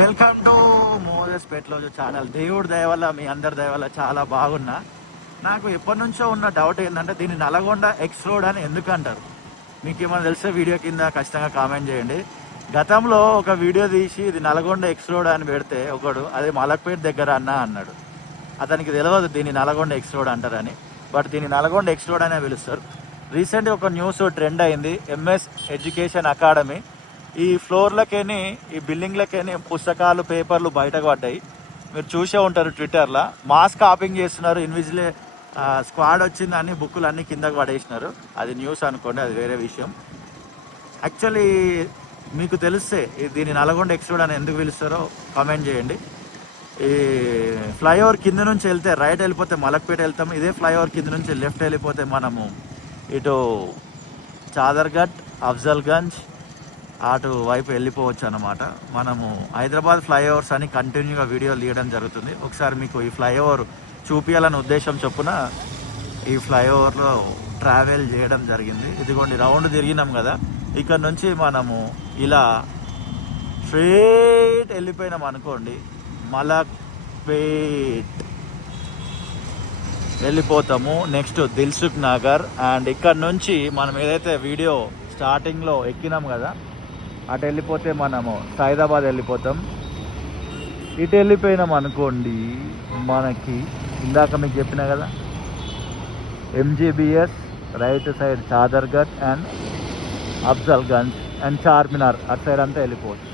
Welcome to Moses పెట్లోజు channel. దేవుడి దయ వల్ల, మీ అందరి దయ వల్ల చాలా బాగున్నా. నాకు ఎప్పటి నుంచో ఉన్న డౌట్ ఏంటంటే, దీన్ని నల్గొండ ఎక్స్ రోడ్ అని ఎందుకు అంటారు? మీకు ఏమైనా తెలిసే వీడియో కింద ఖచ్చితంగా కామెంట్ చేయండి. గతంలో ఒక వీడియో తీసి ఇది నల్గొండ ఎక్స్ రోడ్ అని పెడితే ఒకడు అది మలక్పేట దగ్గర అన్నాడు. అతనికి తెలియదు దీన్ని నల్గొండ ఎక్స్ రోడ్ అంటారని, బట్ దీన్ని నల్గొండ ఎక్స్ రోడ్ అనే పిలుస్తారు. రీసెంట్గా ఒక న్యూస్ ట్రెండ్ అయింది. ఎంఎస్ ఎడ్యుకేషన్ అకాడమీ ఈ ఫ్లోర్లకేని, ఈ బిల్డింగ్లకేని పుస్తకాలు, పేపర్లు బయటకు పడ్డాయి. మీరు చూసే ఉంటారు ట్విట్టర్లో. మాస్ కాపింగ్ చేస్తున్నారు. ఇన్విజిలే స్క్వాడ్ వచ్చిందని బుక్కులు అన్నీ కిందకు పడేసినారు. అది న్యూస్ అనుకోండి, అది వేరే విషయం. యాక్చువల్లీ మీకు తెలిస్తే దీన్ని నల్గొండ ఎక్స్ రోడ్ అని ఎందుకు పిలుస్తారో కామెంట్ చేయండి. ఈ ఫ్లైఓవర్ కింద నుంచి వెళ్తే రైట్ వెళ్ళిపోతే మలక్పేట వెళ్తాము. ఇదే ఫ్లైఓవర్ కింద నుంచి లెఫ్ట్ వెళ్ళిపోతే మనము ఇటు చాదర్ఘట్, అఫ్జల్గంజ్ అటు వైపు వెళ్ళిపోవచ్చు అన్నమాట. మనము హైదరాబాద్ ఫ్లైఓవర్స్ అని కంటిన్యూగా వీడియోలు తీయడం జరుగుతుంది. ఒకసారి మీకు ఈ ఫ్లైఓవర్ చూపించాలనే ఉద్దేశం చొప్పున ఈ ఫ్లైఓవర్లో ట్రావెల్ చేయడం జరిగింది. ఇదిగోండి రౌండ్ తిరిగినాం కదా, ఇక్కడ నుంచి మనము ఇలా స్ట్రైట్ వెళ్ళిపోయినాం అనుకోండి, మలక్పేట్ వెళ్ళిపోతాము. నెక్స్ట్ దిల్సుఖ్ నగర్. అండ్ ఇక్కడ నుంచి మనం ఏదైతే వీడియో స్టార్టింగ్లో ఎక్కినాం కదా, అటు వెళ్ళిపోతే మనము సైదాబాద్ వెళ్ళిపోతాం. ఇటు వెళ్ళిపోయినాం అనుకోండి, మనకి ఇందాక మీకు చెప్పినా కదా MGBS, right side Chaderghat and Afzalgunj and Charminar, అటు సైడ్ అంతా వెళ్ళిపోవచ్చు.